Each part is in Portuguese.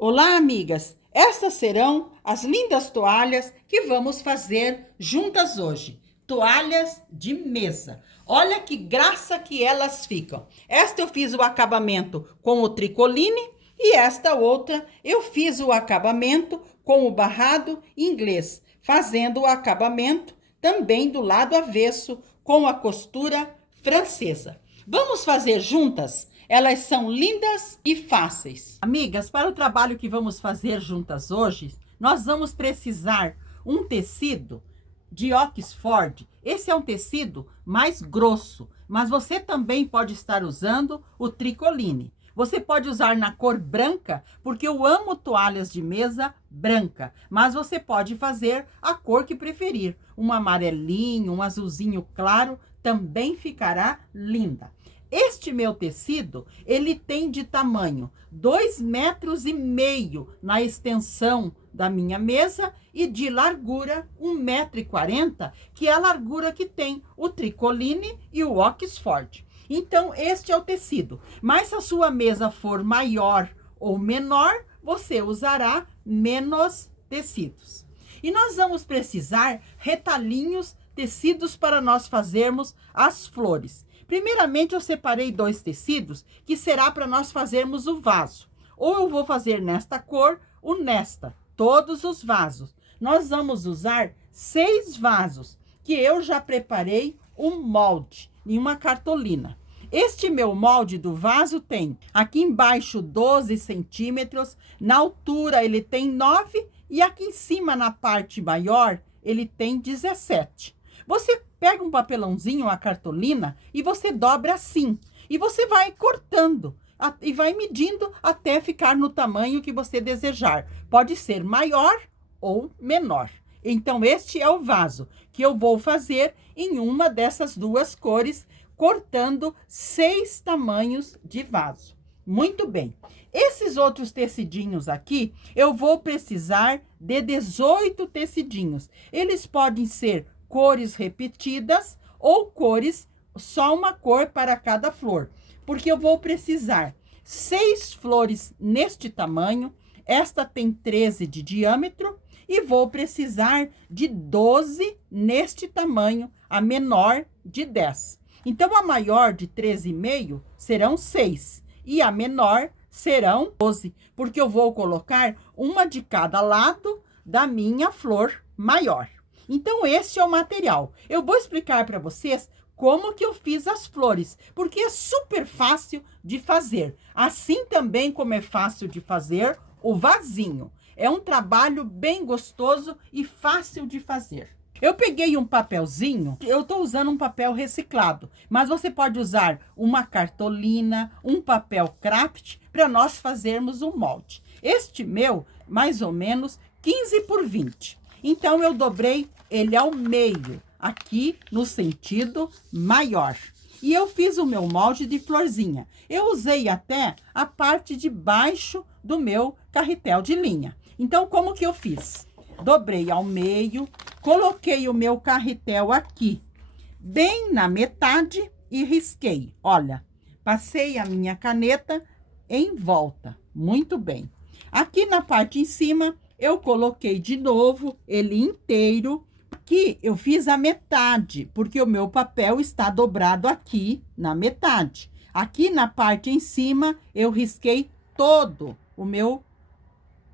Olá, amigas! Estas serão as lindas toalhas que vamos fazer juntas hoje. Toalhas de mesa. Olha que graça que elas ficam. Esta eu fiz o acabamento com o tricoline e esta outra eu fiz o acabamento com o barrado inglês, fazendo o acabamento também do lado avesso com a costura francesa. Vamos fazer juntas? Elas são lindas e fáceis. Amigas, para o trabalho que vamos fazer juntas hoje, nós vamos precisar um tecido de Oxford. Esse é um tecido mais grosso, mas você também pode estar usando o tricoline. Você pode usar na cor branca, porque eu amo toalhas de mesa branca, mas você pode fazer a cor que preferir. Um amarelinho, um azulzinho claro, também ficará linda. Este meu tecido, ele tem de tamanho 2,5 metros na extensão da minha mesa e de largura 1,40 m, que é a largura que tem o tricoline e o Oxford. Então, este é o tecido. Mas se a sua mesa for maior ou menor, você usará menos tecidos. E nós vamos precisar retalhinhos, tecidos para nós fazermos as flores. Primeiramente, eu separei 2 tecidos, que será para nós fazermos o vaso. Ou eu vou fazer nesta cor ou nesta, todos os vasos. Nós vamos usar 6 vasos, que eu já preparei um molde em uma cartolina. Este meu molde do vaso tem aqui embaixo 12 centímetros, na altura ele tem 9 e aqui em cima, na parte maior, ele tem 17. Você pega um papelãozinho, uma cartolina, e você dobra assim. E você vai cortando e vai medindo até ficar no tamanho que você desejar. Pode ser maior ou menor. Então, este é o vaso que eu vou fazer em uma dessas 2 cores, cortando 6 tamanhos de vaso. Muito bem. Esses outros tecidinhos aqui, eu vou precisar de 18 tecidinhos. Eles podem ser cores repetidas ou cores, só uma cor para cada flor. Porque eu vou precisar 6 flores neste tamanho, esta tem 13 de diâmetro, e vou precisar de 12 neste tamanho, a menor de 10. Então, a maior de 13,5 serão 6 e a menor serão 12, porque eu vou colocar uma de cada lado da minha flor maior. Então, este é o material. Eu vou explicar para vocês como que eu fiz as flores, porque é super fácil de fazer. Assim também como é fácil de fazer o vasinho. É um trabalho bem gostoso e fácil de fazer. Eu peguei um papelzinho, eu estou usando um papel reciclado, mas você pode usar uma cartolina, um papel craft, para nós fazermos um molde. Este meu, mais ou menos 15 por 20. Então, eu dobrei ele ao meio, aqui no sentido maior. E eu fiz o meu molde de florzinha. Eu usei até a parte de baixo do meu carretel de linha. Então, como que eu fiz? Dobrei ao meio, coloquei o meu carretel aqui, bem na metade e risquei. Olha, passei a minha caneta em volta. Muito bem. Aqui na parte em cima, eu coloquei de novo ele inteiro. Aqui eu fiz a metade, porque o meu papel está dobrado aqui na metade. Aqui na parte em cima, eu risquei todo o meu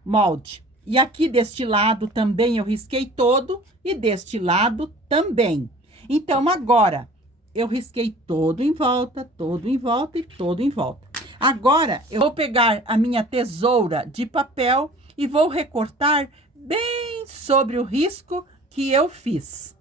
molde. E aqui deste lado também eu risquei todo e deste lado também. Então, agora, eu risquei todo em volta e todo em volta. Agora, eu vou pegar a minha tesoura de papel e vou recortar bem sobre o risco que eu fiz.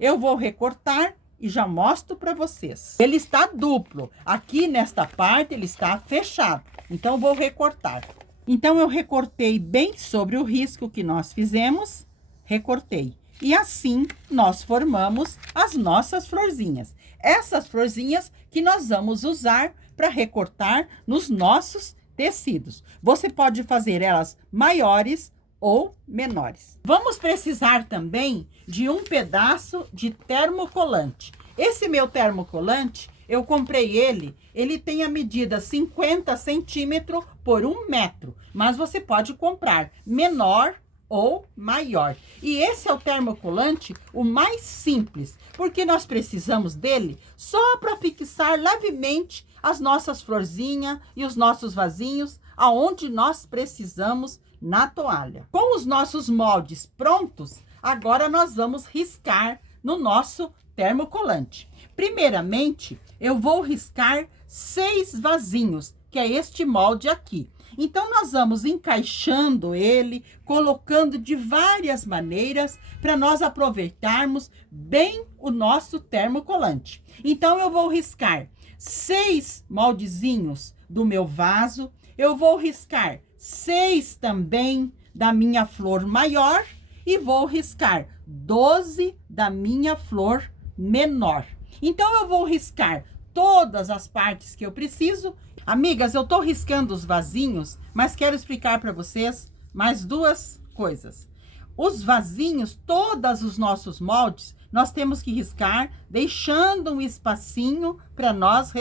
Eu vou recortar e já mostro para vocês. Ele está duplo. Aqui nesta parte ele está fechado. Então, vou recortar. Então, eu recortei bem sobre o risco que nós fizemos. Recortei. E assim, nós formamos as nossas florzinhas. Essas florzinhas que nós vamos usar para recortar nos nossos tecidos. Você pode fazer elas maiores ou menores. Vamos precisar também de um pedaço de termocolante. Esse meu termocolante eu comprei ele tem a medida 50 centímetros por 1 metro, mas você pode comprar menor ou maior. E esse é o termocolante, o mais simples, porque nós precisamos dele só para fixar levemente as nossas florzinhas e os nossos vasinhos, aonde nós precisamos na toalha. Com os nossos moldes prontos, agora nós vamos riscar no nosso termocolante. Primeiramente, eu vou riscar 6 vasinhos, que é este molde aqui. Então, nós vamos encaixando ele, colocando de várias maneiras para nós aproveitarmos bem o nosso termocolante. Então, eu vou riscar 6 moldezinhos do meu vaso, eu vou riscar 6 também da minha flor maior e vou riscar 12 da minha flor menor. Então, eu vou riscar todas as partes que eu preciso. Amigas, eu tô riscando os vasinhos, mas quero explicar para vocês mais 2 coisas. Os vasinhos, todos os nossos moldes, nós temos que riscar, deixando um espacinho para nós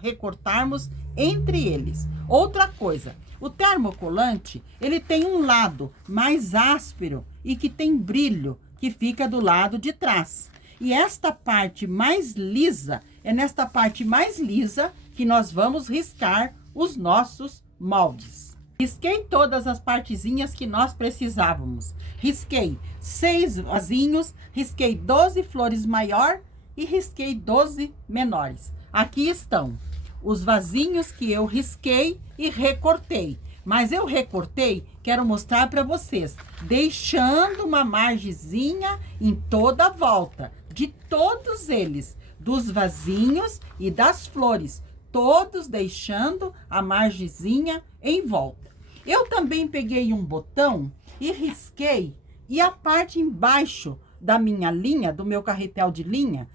recortarmos entre eles. Outra coisa, o termocolante, ele tem um lado mais áspero e que tem brilho, que fica do lado de trás. E esta parte mais lisa, é nesta parte mais lisa que nós vamos riscar os nossos moldes. Risquei todas as partezinhas que nós precisávamos. Risquei 6 vasinhos, risquei 12 flores maior e risquei 12 menores. Aqui estão os vasinhos que eu risquei e recortei. Mas eu recortei, quero mostrar para vocês, deixando uma margenzinha em toda a volta de todos eles, dos vasinhos e das flores, todos deixando a margenzinha em volta. Eu também peguei um botão e risquei, e a parte embaixo da minha linha, do meu carretel de linha,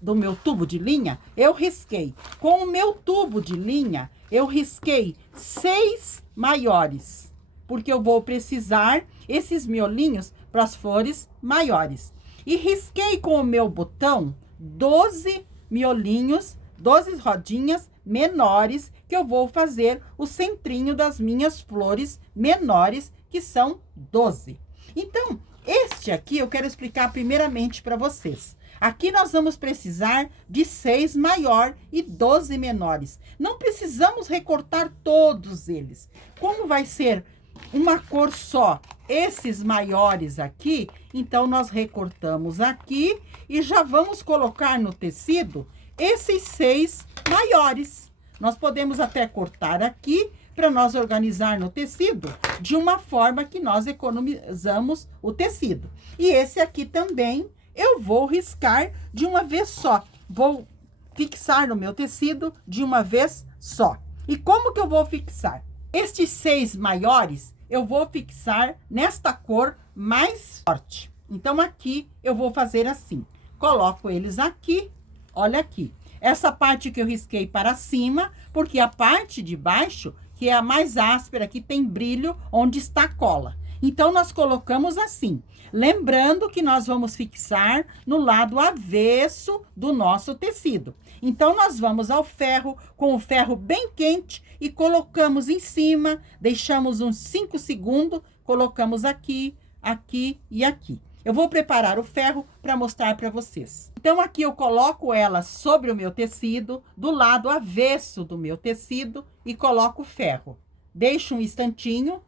do meu tubo de linha, eu risquei. Com o meu tubo de linha, eu risquei 6 maiores, porque eu vou precisar esses miolinhos para as flores maiores. E risquei com o meu botão 12 miolinhos, 12 rodinhas menores, que eu vou fazer o centrinho das minhas flores menores, que são 12. Então, este aqui eu quero explicar primeiramente para vocês. Aqui nós vamos precisar de 6 maior e 12 menores. Não precisamos recortar todos eles. Como vai ser uma cor só, esses maiores aqui, então nós recortamos aqui e já vamos colocar no tecido esses 6 maiores. Nós podemos até cortar aqui para nós organizar no tecido de uma forma que nós economizamos o tecido. E esse aqui também eu vou riscar de uma vez só. Vou fixar no meu tecido de uma vez só. E como que eu vou fixar? Estes 6 maiores eu vou fixar nesta cor mais forte. Então, aqui eu vou fazer assim. Coloco eles aqui, olha aqui. Essa parte que eu risquei para cima, porque a parte de baixo, que é a mais áspera, que tem brilho, onde está a cola. Então, nós colocamos assim. Lembrando que nós vamos fixar no lado avesso do nosso tecido. Então, nós vamos ao ferro, com o ferro bem quente, e colocamos em cima, deixamos uns 5 segundos, colocamos aqui, aqui e aqui. Eu vou preparar o ferro para mostrar para vocês. Então, aqui eu coloco ela sobre o meu tecido, do lado avesso do meu tecido, e coloco o ferro. Deixo um instantinho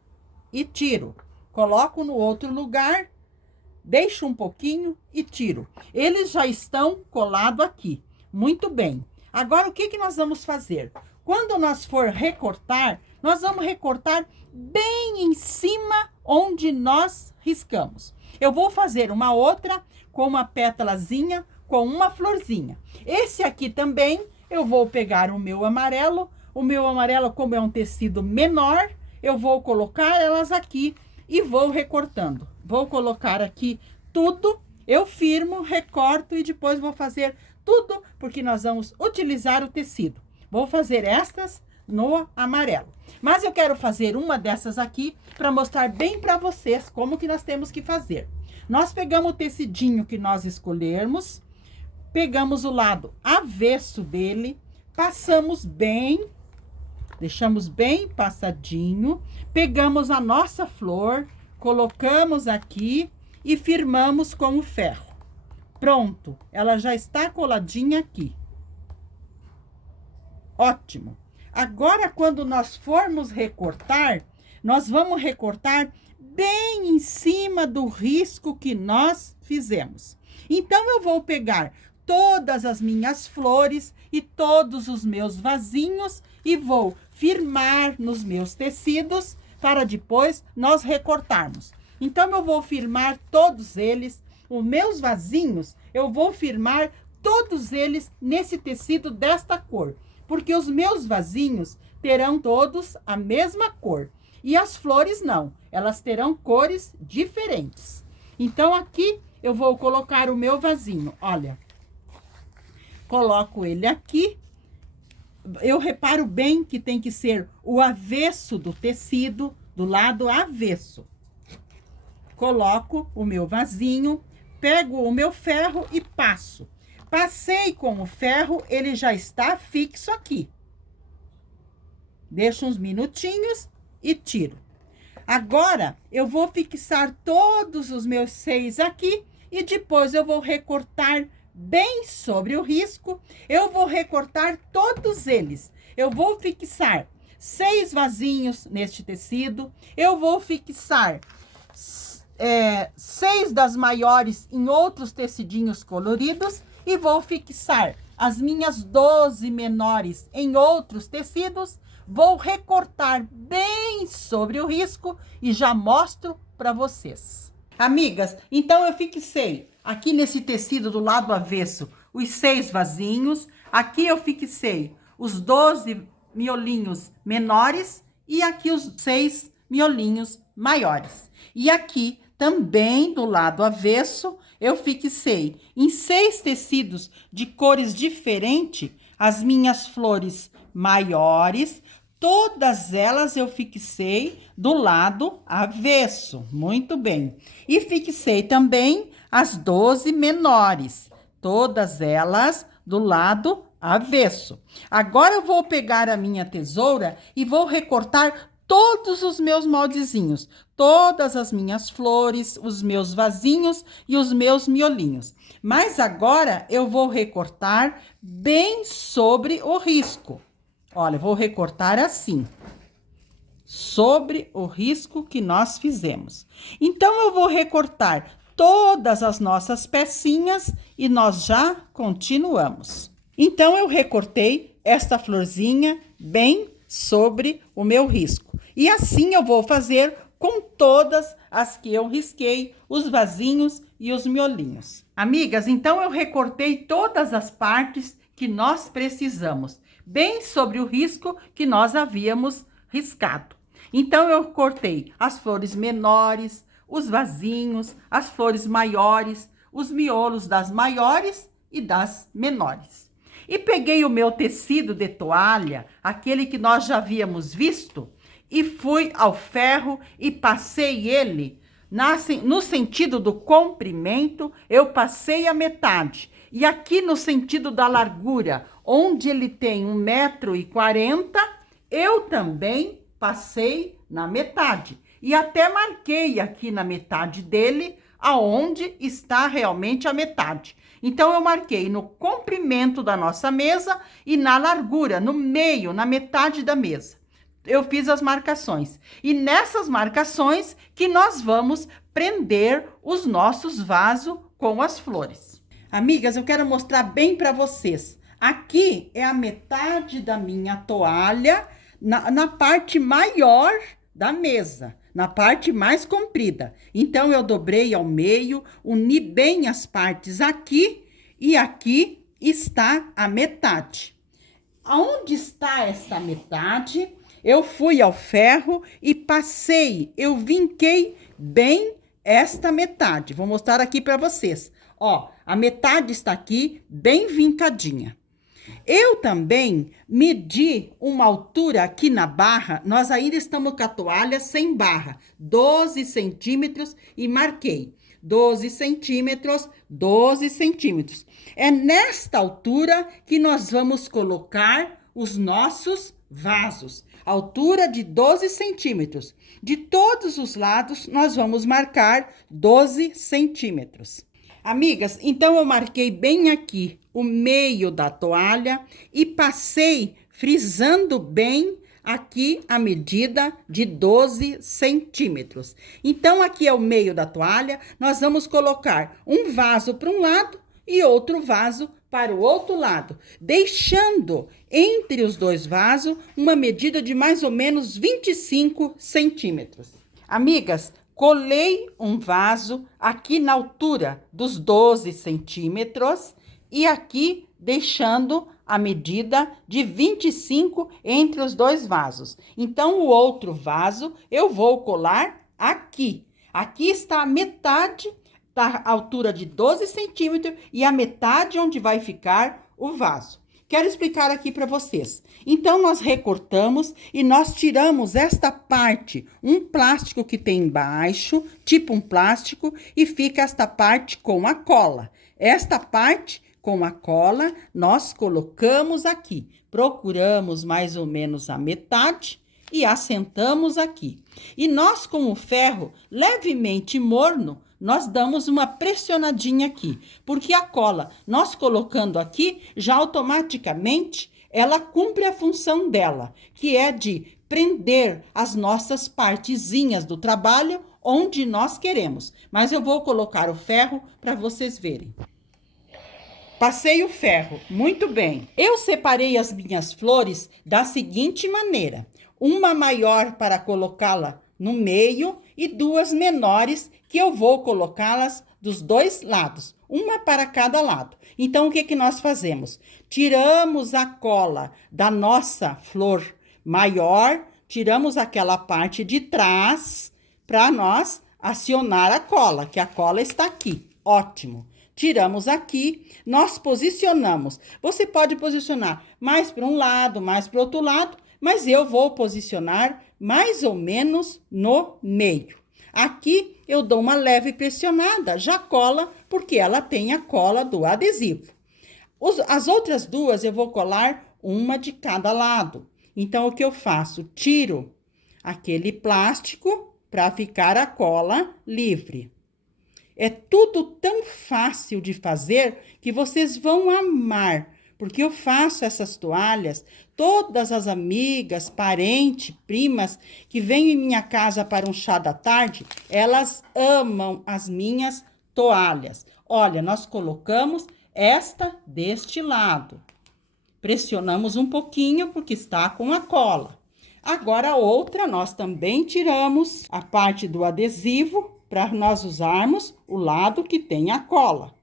e tiro. Coloco no outro lugar, deixo um pouquinho e tiro. Eles já estão colados aqui. Muito bem. Agora, o que nós vamos fazer? Quando nós for recortar, nós vamos recortar bem em cima onde nós riscamos. Eu vou fazer uma outra com uma pétalazinha, com uma florzinha. Esse aqui também, eu vou pegar o meu amarelo. O meu amarelo, como é um tecido menor, eu vou colocar elas aqui e vou recortando. Vou colocar aqui tudo, eu firmo, recorto e depois vou fazer tudo, porque nós vamos utilizar o tecido. Vou fazer estas no amarelo. Mas eu quero fazer uma dessas aqui para mostrar bem para vocês como que nós temos que fazer. Nós pegamos o tecidinho que nós escolhermos, pegamos o lado avesso dele, passamos bem, deixamos bem passadinho, pegamos a nossa flor, colocamos aqui e firmamos com o ferro. Pronto, ela já está coladinha aqui. Ótimo. Agora, quando nós formos recortar, nós vamos recortar bem em cima do risco que nós fizemos. Então, eu vou pegar todas as minhas flores e todos os meus vasinhos e vou firmar nos meus tecidos para depois nós recortarmos. Então, eu vou firmar todos eles, os meus vasinhos, eu vou firmar todos eles nesse tecido desta cor, porque os meus vasinhos terão todos a mesma cor. E as flores não, elas terão cores diferentes. Então, aqui eu vou colocar o meu vasinho, olha. Coloco ele aqui. Eu reparo bem que tem que ser o avesso do tecido, do lado avesso. Coloco o meu vasinho, pego o meu ferro e passo. Passei com o ferro, ele já está fixo aqui. Deixo uns minutinhos e tiro. Agora, eu vou fixar todos os meus 6 aqui e depois eu vou recortar bem sobre o risco. Eu vou recortar todos eles. Eu vou fixar 6 vasinhos neste tecido. Eu vou fixar 6 das maiores em outros tecidinhos coloridos e vou fixar as minhas 12 menores em outros tecidos. Vou recortar bem sobre o risco e já mostro para vocês. Amigas, então eu fixei aqui nesse tecido do lado avesso os 6 vasinhos. Aqui eu fixei os 12 miolinhos menores e aqui os 6 miolinhos maiores. E aqui também do lado avesso eu fixei em 6 tecidos de cores diferentes as minhas flores maiores. Todas elas eu fixei do lado avesso, muito bem. E fixei também as 12 menores, todas elas do lado avesso. Agora eu vou pegar a minha tesoura e vou recortar todos os meus moldezinhos, todas as minhas flores, os meus vasinhos e os meus miolinhos. Mas agora eu vou recortar bem sobre o risco. Olha, eu vou recortar assim, sobre o risco que nós fizemos. Então, eu vou recortar todas as nossas pecinhas e nós já continuamos. Então, eu recortei esta florzinha bem sobre o meu risco. E assim eu vou fazer com todas as que eu risquei, os vasinhos e os miolinhos. Amigas, então eu recortei todas as partes que nós precisamos, bem sobre o risco que nós havíamos riscado. Então, eu cortei as flores menores, os vasinhos, as flores maiores, os miolos das maiores e das menores. E peguei o meu tecido de toalha, aquele que nós já havíamos visto, e fui ao ferro e passei ele no sentido do comprimento, eu passei a metade. E aqui no sentido da largura, onde ele tem 1,40 m, eu também passei na metade. E até marquei aqui na metade dele, aonde está realmente a metade. Então, eu marquei no comprimento da nossa mesa e na largura, no meio, na metade da mesa. Eu fiz as marcações. E nessas marcações que nós vamos prender os nossos vasos com as flores. Amigas, eu quero mostrar bem para vocês. Aqui é a metade da minha toalha na parte maior da mesa, na parte mais comprida. Então, eu dobrei ao meio, uni bem as partes aqui e aqui está a metade. Aonde está essa metade? Eu fui ao ferro e passei, eu vinquei bem esta metade. Vou mostrar aqui para vocês. Ó, a metade está aqui bem vincadinha. Eu também medi uma altura aqui na barra, nós ainda estamos com a toalha sem barra, 12 centímetros e marquei. 12 centímetros, 12 centímetros. É nesta altura que nós vamos colocar os nossos vasos. Altura de 12 centímetros. De todos os lados, nós vamos marcar 12 centímetros. Amigas, então eu marquei bem aqui o meio da toalha e passei frisando bem aqui a medida de 12 centímetros. Então, aqui é o meio da toalha, nós vamos colocar um vaso para um lado e outro vaso para o outro lado, deixando entre os dois vasos uma medida de mais ou menos 25 centímetros. Amigas, colei um vaso aqui na altura dos 12 centímetros e aqui deixando a medida de 25 entre os dois vasos. Então, o outro vaso eu vou colar aqui. Aqui está a metade da altura de 12 centímetros e a metade onde vai ficar o vaso. Quero explicar aqui para vocês. Então, nós recortamos e nós tiramos esta parte, um plástico que tem embaixo, tipo um plástico, e fica esta parte com a cola. Esta parte com a cola, nós colocamos aqui. Procuramos mais ou menos a metade e assentamos aqui. E nós, com o ferro levemente morno, nós damos uma pressionadinha aqui, porque a cola, nós colocando aqui, já automaticamente, ela cumpre a função dela, que é de prender as nossas partezinhas do trabalho onde nós queremos. Mas eu vou colocar o ferro para vocês verem. Passei o ferro, muito bem. Eu separei as minhas flores da seguinte maneira. Uma maior para colocá-la no meio e duas menores que eu vou colocá-las dos dois lados, uma para cada lado. Então, o que que nós fazemos? Tiramos a cola da nossa flor maior, tiramos aquela parte de trás para nós acionar a cola, que a cola está aqui. Ótimo. Tiramos aqui, nós posicionamos. Você pode posicionar mais para um lado, mais para o outro lado, mas eu vou posicionar mais ou menos no meio. Aqui eu dou uma leve pressionada, já cola, porque ela tem a cola do adesivo. As outras duas eu vou colar uma de cada lado. Então, o que eu faço? Tiro aquele plástico para ficar a cola livre. É tudo tão fácil de fazer que vocês vão amar, porque eu faço essas toalhas, todas as amigas, parentes, primas que vêm em minha casa para um chá da tarde, elas amam as minhas toalhas. Olha, nós colocamos esta deste lado. Pressionamos um pouquinho porque está com a cola. Agora a outra, nós também tiramos a parte do adesivo para nós usarmos o lado que tem a cola.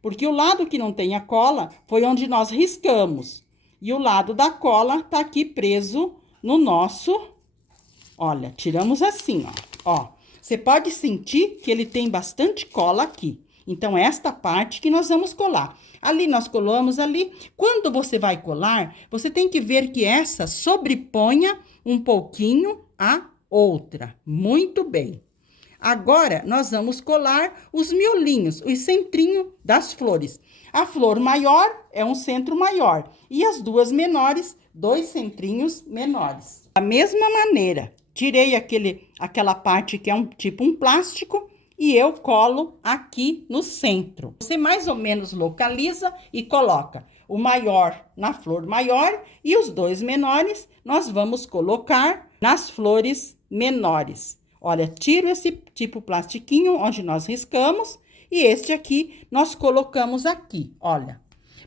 Porque o lado que não tem a cola foi onde nós riscamos. E o lado da cola tá aqui preso no nosso... Olha, tiramos assim, ó. Você pode sentir que ele tem bastante cola aqui. Então, esta parte que nós vamos colar. Ali nós colamos ali. Quando você vai colar, você tem que ver que essa sobreponha um pouquinho a outra. Muito bem. Agora, nós vamos colar os miolinhos, os centrinhos das flores. A flor maior é um centro maior e as duas menores, dois centrinhos menores. Da mesma maneira, tirei aquela parte que é tipo um plástico e eu colo aqui no centro. Você mais ou menos localiza e coloca o maior na flor maior e os dois menores nós vamos colocar nas flores menores. Olha, tiro esse tipo plastiquinho onde nós riscamos e este aqui nós colocamos aqui, olha.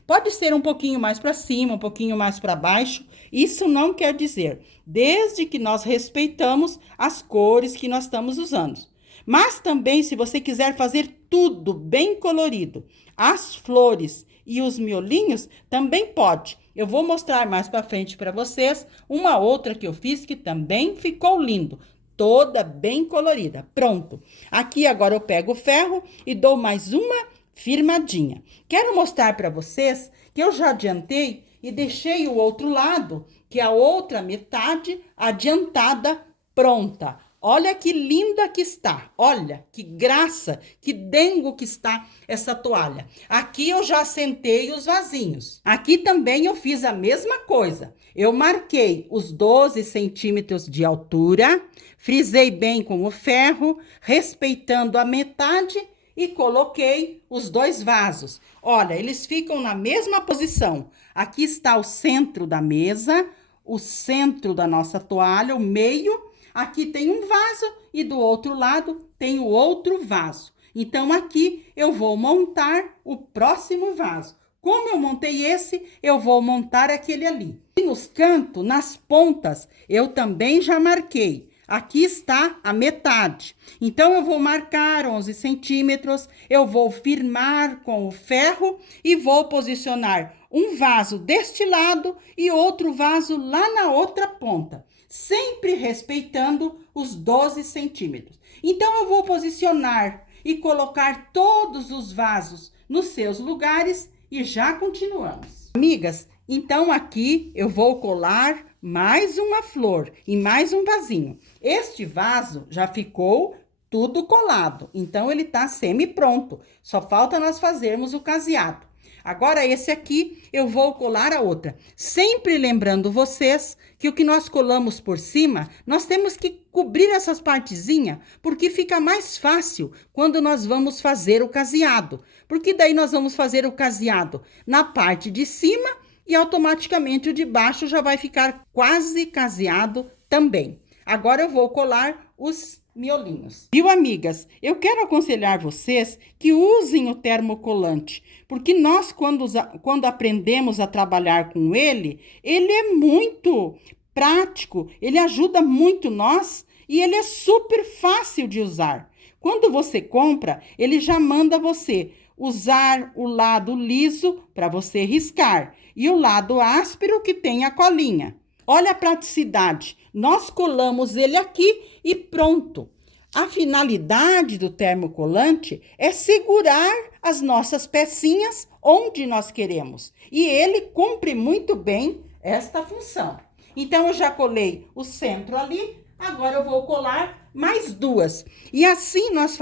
Pode ser um pouquinho mais para cima, um pouquinho mais para baixo, isso não quer dizer, desde que nós respeitamos as cores que nós estamos usando. Mas também, se você quiser fazer tudo bem colorido, as flores e os miolinhos, também pode. Eu vou mostrar mais para frente para vocês uma outra que eu fiz que também ficou lindo. Toda bem colorida. Pronto. Aqui agora eu pego o ferro e dou mais uma firmadinha. Quero mostrar para vocês que eu já adiantei e deixei o outro lado, que é a outra metade adiantada, pronta. Olha que linda que está. Olha que graça, que dengo que está essa toalha. Aqui eu já sentei os vasinhos. Aqui também eu fiz a mesma coisa. Eu marquei os 12 centímetros de altura, frisei bem com o ferro, respeitando a metade e coloquei os 2 vasos. Olha, eles ficam na mesma posição. Aqui está o centro da mesa, o centro da nossa toalha, o meio. Aqui tem um vaso e do outro lado tem o outro vaso. Então, aqui eu vou montar o próximo vaso. Como eu montei esse, eu vou montar aquele ali. E nos cantos, nas pontas, eu também já marquei. Aqui está a metade. Então, eu vou marcar 11 centímetros, eu vou firmar com o ferro e vou posicionar um vaso deste lado e outro vaso lá na outra ponta, sempre respeitando os 12 centímetros. Então, eu vou posicionar e colocar todos os vasos nos seus lugares e já continuamos. Amigas, então aqui eu vou colar mais uma flor e mais um vasinho. Este vaso já ficou tudo colado, então ele tá semi-pronto. Só falta nós fazermos o caseado. Agora, esse aqui, eu vou colar a outra. Sempre lembrando vocês que o que nós colamos por cima, nós temos que cobrir essas partezinhas, porque fica mais fácil quando nós vamos fazer o caseado. Porque daí nós vamos fazer o caseado na parte de cima e automaticamente o de baixo já vai ficar quase caseado também. Agora eu vou colar os miolinhos. Viu, amigas? Eu quero aconselhar vocês que usem o termocolante, porque nós, quando aprendemos a trabalhar com ele é muito prático, ele ajuda muito nós e ele é super fácil de usar. Quando você compra, ele já manda você usar o lado liso para você riscar e o lado áspero que tem a colinha. Olha a praticidade. Nós colamos ele aqui e pronto. A finalidade do termocolante é segurar as nossas pecinhas onde nós queremos. E ele cumpre muito bem esta função. Então, eu já colei o centro ali, agora eu vou colar mais 2. E assim nós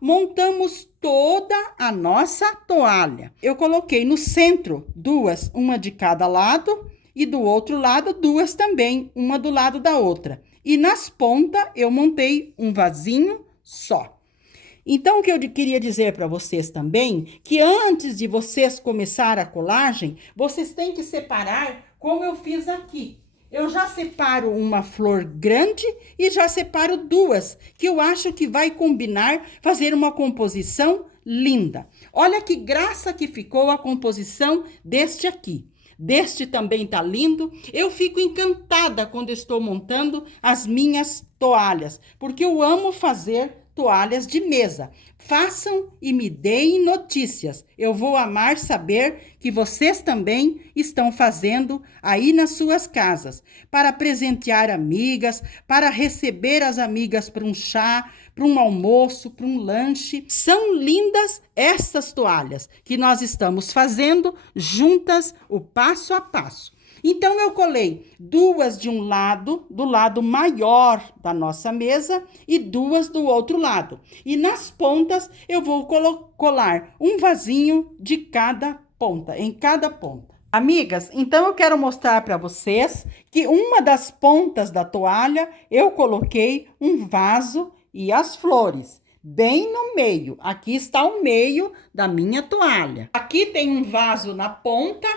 montamos toda a nossa toalha. Eu coloquei no centro 2, uma de cada lado. E do outro lado, 2 também, uma do lado da outra. E nas pontas, eu montei um vasinho só. Então, o que eu queria dizer para vocês também, que antes de vocês começar a colagem, vocês têm que separar como eu fiz aqui. Eu já separo uma flor grande e já separo 2, que eu acho que vai combinar, fazer uma composição linda. Olha que graça que ficou a composição deste aqui. Deste também tá lindo. Eu fico encantada quando estou montando as minhas toalhas, porque eu amo fazer toalhas de mesa. Façam e me deem notícias. Eu vou amar saber que vocês também estão fazendo aí nas suas casas, para presentear amigas, para receber as amigas para um chá, para um almoço, para um lanche. São lindas essas toalhas que nós estamos fazendo juntas, o passo a passo. Então, eu colei 2 de um lado, do lado maior da nossa mesa, e 2 do outro lado. E nas pontas, eu vou colar um vasinho de cada ponta, em cada ponta. Amigas, então eu quero mostrar para vocês que uma das pontas da toalha, eu coloquei um vaso e as flores. Bem no meio, aqui está o meio da minha toalha. Aqui tem um vaso na ponta.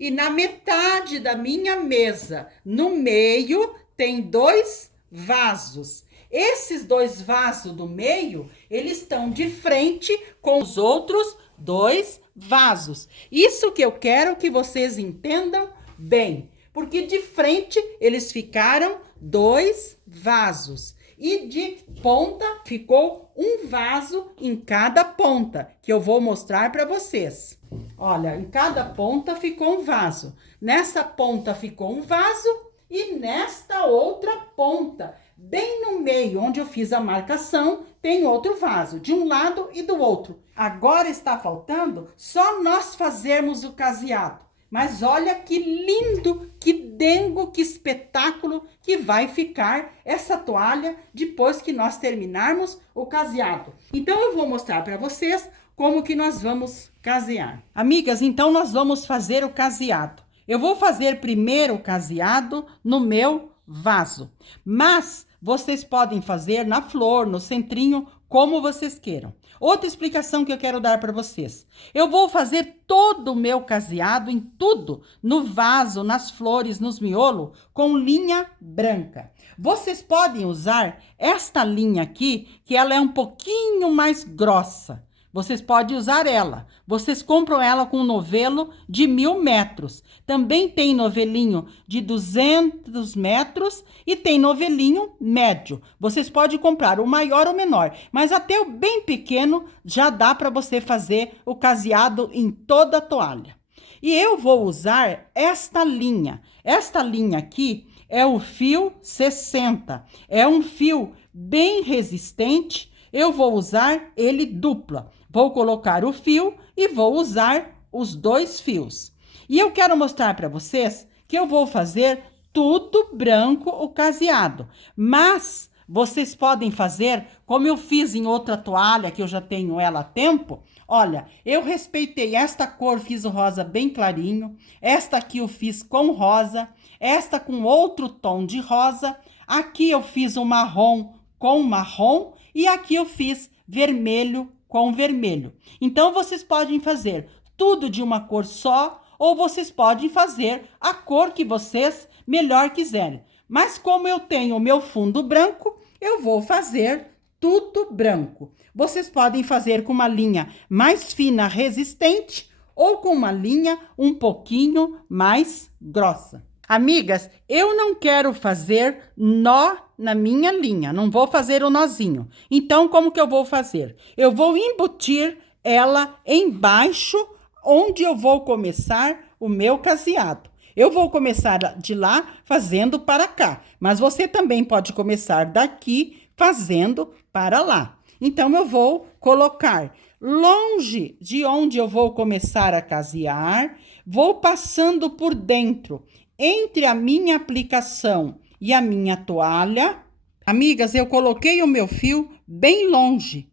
E na metade da minha mesa, no meio, tem 2 vasos. Esses 2 vasos do meio, eles estão de frente com os outros 2 vasos. Isso que eu quero que vocês entendam bem, porque de frente eles ficaram 2 vasos. E de ponta ficou um vaso em cada ponta, que eu vou mostrar para vocês. Olha, em cada ponta ficou um vaso. Nessa ponta ficou um vaso e nesta outra ponta, bem no meio, onde eu fiz a marcação, tem outro vaso, de um lado e do outro. Agora está faltando só nós fazermos o caseado. Mas olha que lindo, que dengo, que espetáculo que vai ficar essa toalha depois que nós terminarmos o caseado. Então eu vou mostrar para vocês como que nós vamos casear. Amigas, então nós vamos fazer o caseado. Eu vou fazer primeiro o caseado no meu vaso, mas vocês podem fazer na flor, no centrinho, como vocês queiram. Outra explicação que eu quero dar para vocês. Eu vou fazer todo o meu caseado em tudo, no vaso, nas flores, nos miolos, com linha branca. Vocês podem usar esta linha aqui, que ela é um pouquinho mais grossa. Vocês podem usar ela. Vocês compram ela com um novelo de 1000 metros. Também tem novelinho de 200 metros e tem novelinho médio. Vocês podem comprar o maior ou menor, mas até o bem pequeno já dá para você fazer o caseado em toda a toalha. E eu vou usar esta linha. Esta linha aqui é o fio 60. É um fio bem resistente. Eu vou usar ele dupla. Vou colocar o fio e vou usar os 2 fios. E eu quero mostrar para vocês que eu vou fazer tudo branco o caseado. Mas vocês podem fazer como eu fiz em outra toalha, que eu já tenho ela há tempo. Olha, eu respeitei esta cor, fiz o rosa bem clarinho. Esta aqui eu fiz com rosa. Esta com outro tom de rosa. Aqui eu fiz um marrom com marrom. E aqui eu fiz vermelho com vermelho. Então, vocês podem fazer tudo de uma cor só, ou vocês podem fazer a cor que vocês melhor quiserem. Mas como eu tenho o meu fundo branco, eu vou fazer tudo branco. Vocês podem fazer com uma linha mais fina, resistente, ou com uma linha um pouquinho mais grossa. Amigas, eu não quero fazer nó na minha linha, não vou fazer o nozinho. Então, como que eu vou fazer? Eu vou embutir ela embaixo, onde eu vou começar o meu caseado. Eu vou começar de lá fazendo para cá, mas você também pode começar daqui fazendo para lá. Então, eu vou colocar longe de onde eu vou começar a casear, vou passando por dentro, entre a minha aplicação e a minha toalha. Amigas, eu coloquei o meu fio bem longe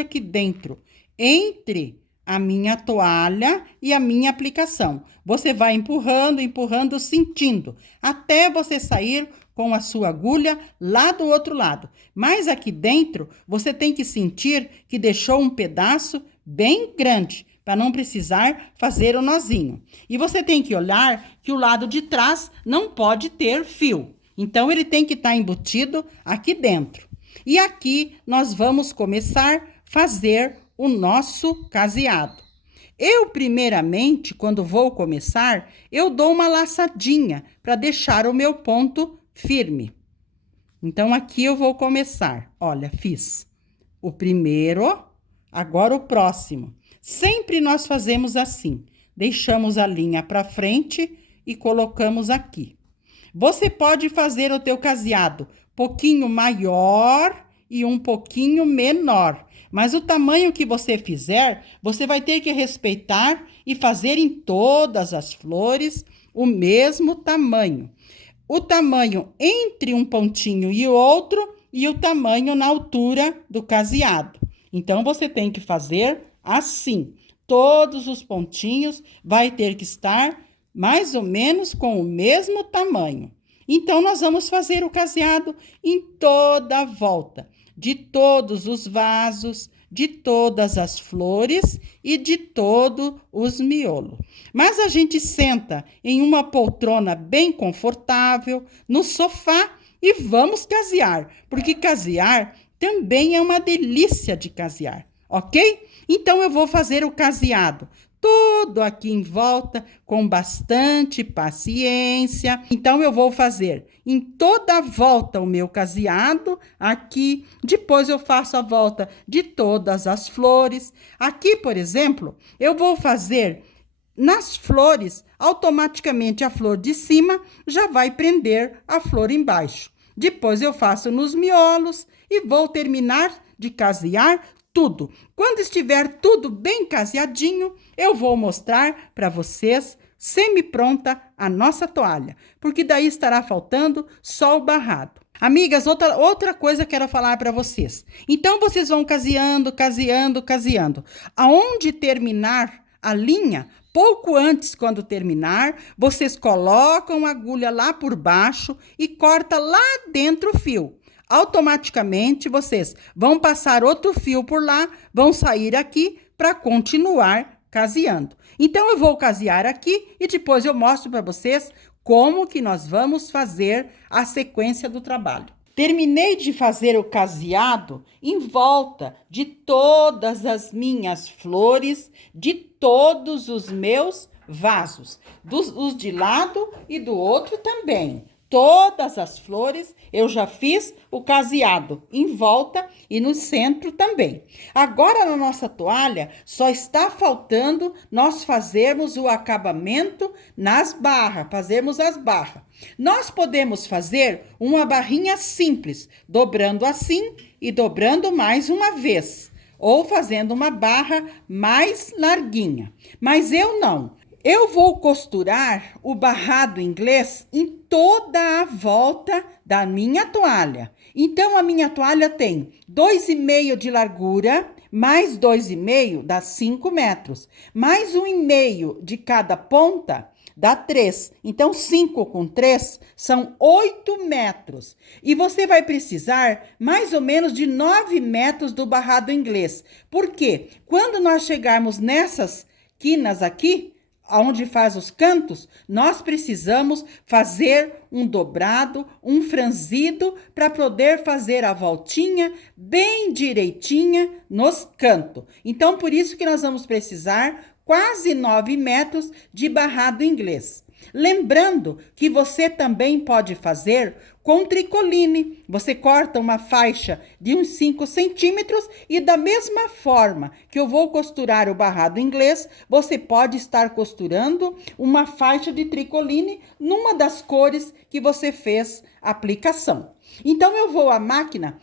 aqui dentro, entre a minha toalha e a minha aplicação. Você vai empurrando, empurrando, sentindo, até você sair com a sua agulha lá do outro lado. Mas aqui dentro, você tem que sentir que deixou um pedaço bem grande, para não precisar fazer o nozinho. E você tem que olhar que o lado de trás não pode ter fio. Então, ele tem que estar embutido aqui dentro. E aqui, nós vamos começar a fazer o nosso caseado. Eu, primeiramente, quando vou começar, eu dou uma laçadinha para deixar o meu ponto firme. Então, aqui eu vou começar. Olha, fiz o primeiro, agora o próximo. Sempre nós fazemos assim, deixamos a linha para frente e colocamos aqui. Você pode fazer o teu caseado pouquinho maior e um pouquinho menor, mas o tamanho que você fizer, você vai ter que respeitar e fazer em todas as flores o mesmo tamanho. O tamanho entre um pontinho e outro e o tamanho na altura do caseado. Então, você tem que fazer assim, todos os pontinhos vai ter que estar mais ou menos com o mesmo tamanho. Então, nós vamos fazer o caseado em toda a volta, de todos os vasos, de todas as flores e de todos os miolos. Mas a gente senta em uma poltrona bem confortável, no sofá e vamos casear, porque casear também é uma delícia de casear, ok? Então, eu vou fazer o caseado todo aqui em volta, com bastante paciência. Então, eu vou fazer em toda a volta o meu caseado aqui. Depois, eu faço a volta de todas as flores. Aqui, por exemplo, eu vou fazer nas flores, automaticamente a flor de cima já vai prender a flor embaixo. Depois, eu faço nos miolos e vou terminar de casear tudo. Quando estiver tudo bem caseadinho, eu vou mostrar para vocês semi-pronta a nossa toalha, porque daí estará faltando só o barrado. Amigas, outra coisa que eu quero falar para vocês. Então, vocês vão caseando. Aonde terminar a linha, pouco antes, quando terminar, vocês colocam a agulha lá por baixo e corta lá dentro o fio. Automaticamente, vocês vão passar outro fio por lá, vão sair aqui para continuar caseando. Então, eu vou casear aqui e depois eu mostro para vocês como que nós vamos fazer a sequência do trabalho. Terminei de fazer o caseado em volta de todas as minhas flores, de todos os meus vasos, os de lado e do outro também. Todas as flores eu já fiz o caseado em volta e no centro também. Agora na nossa toalha só está faltando nós fazermos o acabamento nas barras, fazermos as barras. Nós podemos fazer uma barrinha simples, dobrando assim e dobrando mais uma vez, ou fazendo uma barra mais larguinha. Mas eu não. Eu vou costurar o barrado inglês em toda a volta da minha toalha. Então, a minha toalha tem 2,5 de largura, mais 2,5 dá 5 metros. Mais 1,5 de cada ponta dá 3. Então, 5 com 3 são 8 metros. E você vai precisar mais ou menos de 9 metros do barrado inglês. Por quê? Quando nós chegarmos nessas quinas aqui, onde faz os cantos, nós precisamos fazer um dobrado, um franzido, para poder fazer a voltinha bem direitinha nos cantos. Então, por isso que nós vamos precisar quase 9 metros de barrado inglês. Lembrando que você também pode fazer com tricoline. Você corta uma faixa de uns 5 centímetros e da mesma forma que eu vou costurar o barrado inglês, você pode estar costurando uma faixa de tricoline numa das cores que você fez a aplicação. Então, eu vou à máquina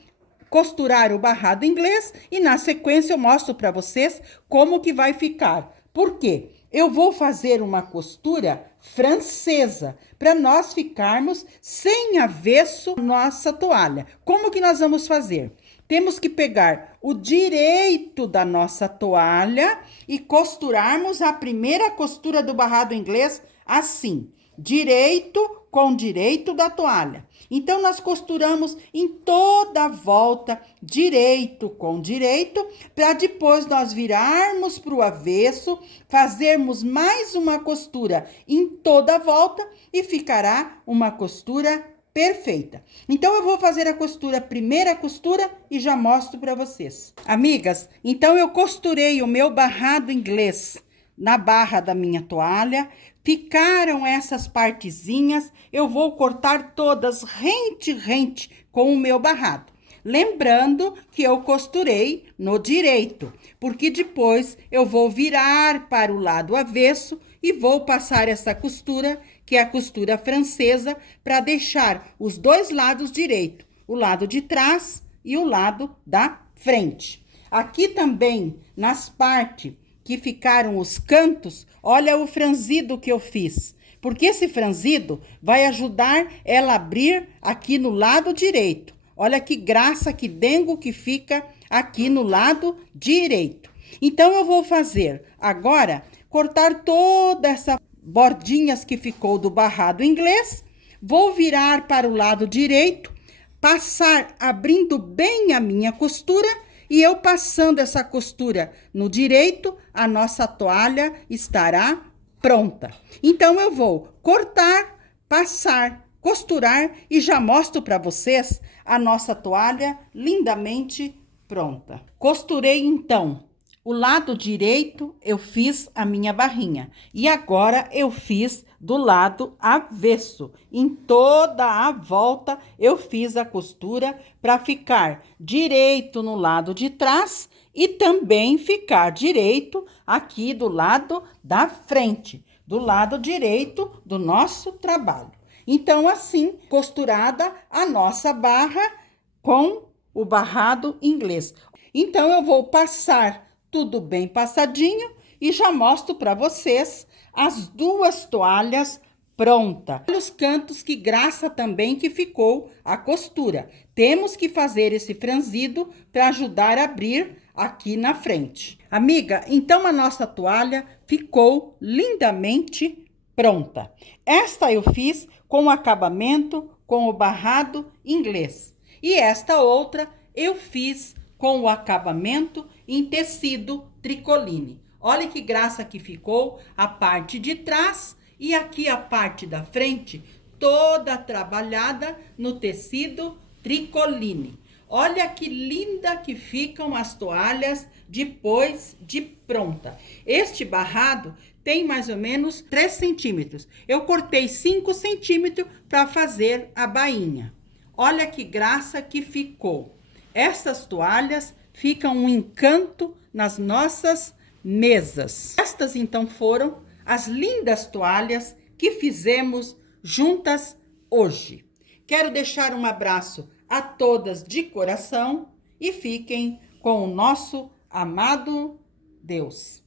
costurar o barrado inglês e na sequência eu mostro para vocês como que vai ficar. Por quê? Eu vou fazer uma costura francesa para nós ficarmos sem avesso nossa toalha. Como que nós vamos fazer? Temos que pegar o direito da nossa toalha e costurarmos a primeira costura do barrado inglês assim, direito com direito da toalha. Então, nós costuramos em toda a volta, direito com direito, para depois nós virarmos para o avesso, fazermos mais uma costura em toda a volta e ficará uma costura perfeita. Então, eu vou fazer a primeira costura e já mostro para vocês. Amigas, então eu costurei o meu barrado inglês na barra da minha toalha. Ficaram essas partezinhas, eu vou cortar todas rente com o meu barrado. Lembrando que eu costurei no direito, porque depois eu vou virar para o lado avesso e vou passar essa costura, que é a costura francesa, para deixar os dois lados direito, o lado de trás e o lado da frente. Aqui também, nas partes que ficaram os cantos, olha o franzido que eu fiz. Porque esse franzido vai ajudar ela a abrir aqui no lado direito. Olha que graça, que dengo que fica aqui no lado direito. Então, eu vou fazer agora, cortar toda essa bordinhas que ficou do barrado inglês. Vou virar para o lado direito, passar abrindo bem a minha costura. E eu passando essa costura no direito, a nossa toalha estará pronta. Então, eu vou cortar, passar, costurar e já mostro para vocês a nossa toalha lindamente pronta. Costurei, então, o lado direito, eu fiz a minha barrinha. E agora, eu fiz do lado avesso. Em toda a volta, eu fiz a costura para ficar direito no lado de trás e também ficar direito aqui do lado da frente, do lado direito do nosso trabalho. Então, assim, costurada a nossa barra com o barrado inglês. Então, eu vou passar tudo bem passadinho e já mostro para vocês as duas toalhas prontas. Olha os cantos, que graça também que ficou a costura. Temos que fazer esse franzido para ajudar a abrir aqui na frente. Amiga, então a nossa toalha ficou lindamente pronta. Esta eu fiz com o acabamento com o barrado inglês. E esta outra eu fiz com o acabamento em tecido tricoline. Olha que graça que ficou a parte de trás e aqui a parte da frente, toda trabalhada no tecido tricoline. Olha que linda que ficam as toalhas depois de pronta. Este barrado tem mais ou menos 3 centímetros. Eu cortei 5 centímetros para fazer a bainha. Olha que graça que ficou. Essas toalhas ficam um encanto nas nossas mesas. Estas então foram as lindas toalhas que fizemos juntas hoje. Quero deixar um abraço a todas de coração e fiquem com o nosso amado Deus.